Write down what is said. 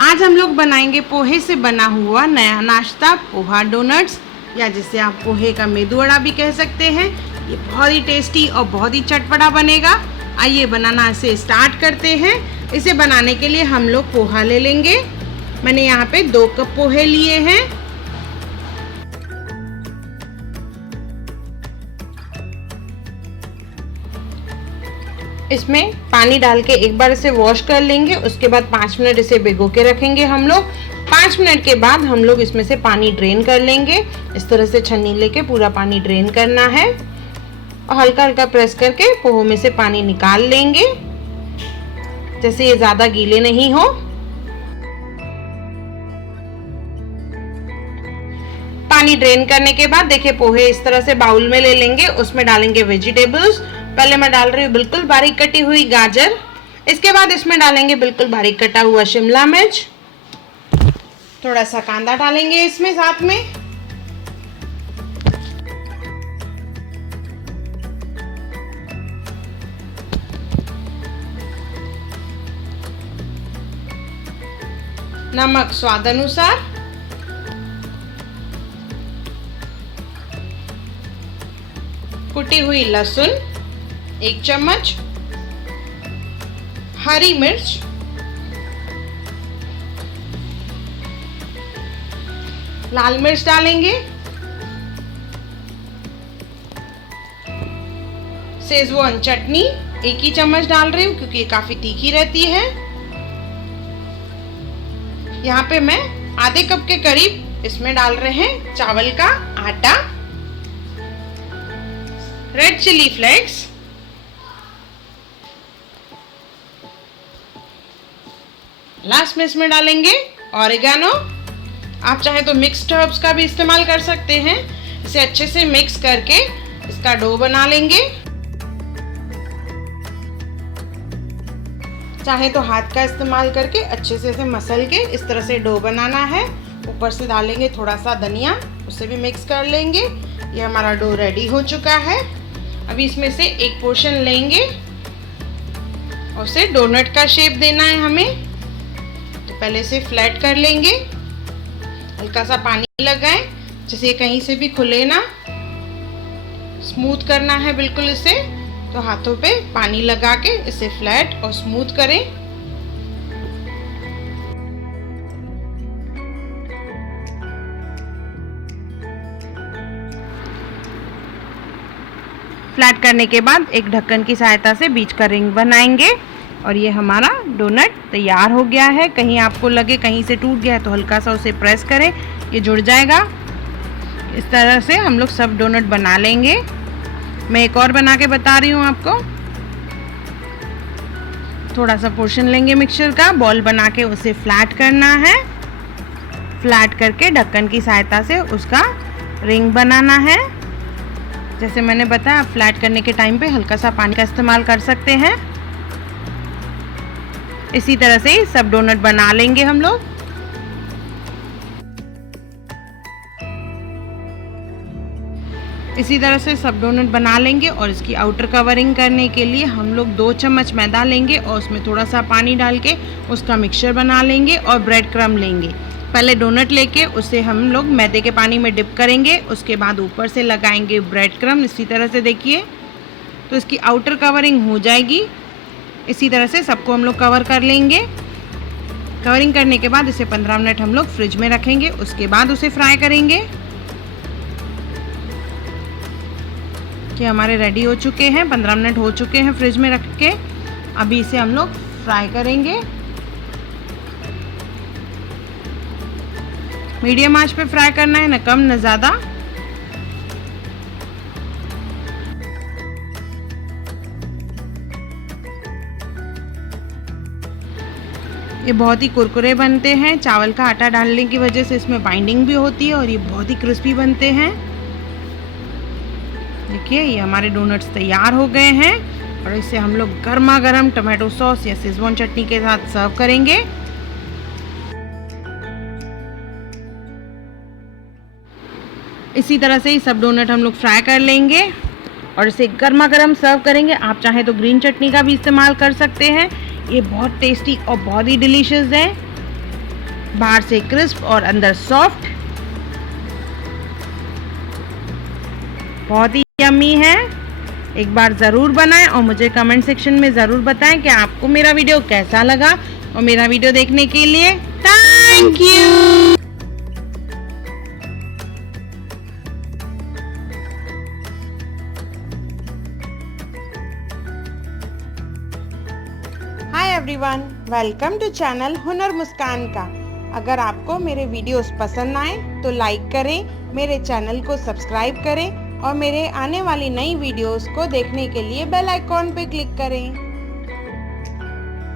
आज हम लोग बनाएंगे पोहे से बना हुआ नया नाश्ता, पोहा डोनट्स, या जिसे आप पोहे का मेदू वड़ा भी कह सकते हैं। ये बहुत ही टेस्टी और बहुत ही चटपटा बनेगा। आइए बनाना इसे स्टार्ट करते हैं। इसे बनाने के लिए हम लोग पोहा ले लेंगे। मैंने यहाँ पे 2 कप पोहे लिए हैं। इसमें पानी डाल के एक बार इसे वॉश कर लेंगे। उसके बाद 5 मिनट इसे भिगो के रखेंगे हम लोग। 5 मिनट के बाद हम लोग इसमें से पानी ड्रेन कर लेंगे। इस तरह से छन्नी लेके पूरा पानी ड्रेन करना है और हल्का हल्का प्रेस करके पोहों में से पानी निकाल लेंगे, जैसे ये ज़्यादा गीले नहीं हो। पानी ड्रेन करने के बाद देखिए पोहे इस तरह से बाउल में ले लेंगे। उसमें डालेंगे वेजिटेबल्स। पहले मैं डाल रही हूँ बिल्कुल बारीक कटी हुई गाजर। इसके बाद इसमें डालेंगे बिल्कुल बारीक कटा हुआ शिमला मिर्च। थोड़ा सा कांदा डालेंगे इसमें साथ में। नमक स्वाद अनुसार। कुटी हुई लहसुन 1 चम्मच, हरी मिर्च, लाल मिर्च डालेंगे, शेजवान चटनी 1 ही चम्मच डाल रही हूँ क्योंकि ये काफी तीखी रहती है। यहाँ पे मैं आधे कप के करीब इसमें डाल रहे हैं चावल का आटा, रेड चिली फ्लेक्स, लास्ट में इसमें डालेंगे ऑरिगेनो। आप चाहे तो मिक्स्ड हर्ब्स का भी इस्तेमाल कर सकते हैं। इसे अच्छे से मिक्स करके इसका डो बना लेंगे। चाहे तो हाथ का इस्तेमाल करके अच्छे से इसे मसल के इस तरह से डो बनाना है। ऊपर से डालेंगे थोड़ा सा धनिया, उसे भी मिक्स कर लेंगे। ये हमारा डो रेडी हो चुका है। अभी इसमें से एक पोर्शन लेंगे और उसे डोनट का शेप देना है हमें। तो पहले से फ्लैट कर लेंगे, हल्का सा पानी लगाएं जैसे कहीं से भी खुले ना। स्मूथ करना है बिल्कुल इसे, तो हाथों पे पानी लगा के इसे फ्लैट और स्मूथ करें। फ्लैट करने के बाद एक ढक्कन की सहायता से बीच का रिंग बनाएंगे और ये हमारा डोनट तैयार हो गया है। कहीं आपको लगे कहीं से टूट गया है तो हल्का सा उसे प्रेस करें, ये जुड़ जाएगा। इस तरह से हम लोग सब डोनट बना लेंगे। मैं एक और बना के बता रही हूँ आपको। थोड़ा सा पोर्शन लेंगे मिक्सचर का, बॉल बना के उसे फ्लैट करना है। फ्लैट करके ढक्कन की सहायता से उसका रिंग बनाना है। जैसे मैंने बताया, फ्लैट करने के टाइम पे हल्का सा पानी का इस्तेमाल कर सकते हैं। इसी तरह से सब डोनट बना लेंगे हम लोग। इसी तरह से सब डोनट बना लेंगे और इसकी आउटर कवरिंग करने के लिए हम लोग 2 चम्मच मैदा लेंगे और उसमें थोड़ा सा पानी डाल के उसका मिक्सचर बना लेंगे और ब्रेड क्रम्ब लेंगे। पहले डोनट लेके उसे हम लोग मैदे के पानी में डिप करेंगे, उसके बाद ऊपर से लगाएंगे ब्रेड क्रम्ब। इसी तरह से देखिए तो इसकी आउटर कवरिंग हो जाएगी। इसी तरह से सबको हम लोग कवर कर लेंगे। कवरिंग करने के बाद इसे 15 मिनट हम लोग फ्रिज में रखेंगे। उसके बाद उसे फ्राई करेंगे। कि हमारे रेडी हो चुके हैं, 15 मिनट हो चुके हैं फ्रिज में रख के। अभी इसे हम लोग फ्राई करेंगे। मीडियम आंच पे फ्राई करना है, न कम न ज़्यादा। ये बहुत ही कुरकुरे बनते हैं। चावल का आटा डालने की वजह से इसमें बाइंडिंग भी होती है और ये बहुत ही क्रिस्पी बनते हैं। देखिए ये हमारे डोनट्स तैयार हो गए हैं और इसे हम लोग गर्मा गर्म टमाटो सॉस या शेजवान चटनी के साथ सर्व करेंगे। इसी तरह से ही सब डोनट हम लोग फ्राई कर लेंगे और इसे गर्मा गर्म सर्व करेंगे। आप चाहें तो ग्रीन चटनी का भी इस्तेमाल कर सकते हैं। ये बहुत टेस्टी और बहुत ही डिलीशियस है। बाहर से क्रिस्प और अंदर सॉफ्ट, बहुत ही यम्मी है। एक बार ज़रूर बनाएं और मुझे कमेंट सेक्शन में ज़रूर बताएं कि आपको मेरा वीडियो कैसा लगा। और मेरा वीडियो देखने के लिए thank you. Hi everyone, welcome to channel Hunar Muskaan का। अगर आपको मेरे वीडियोस पसंद आए तो लाइक करें, मेरे चैनल को सब्सक्राइब करें और मेरे आने वाली नई वीडियोस को देखने के लिए बेल आइकॉन पे क्लिक करें।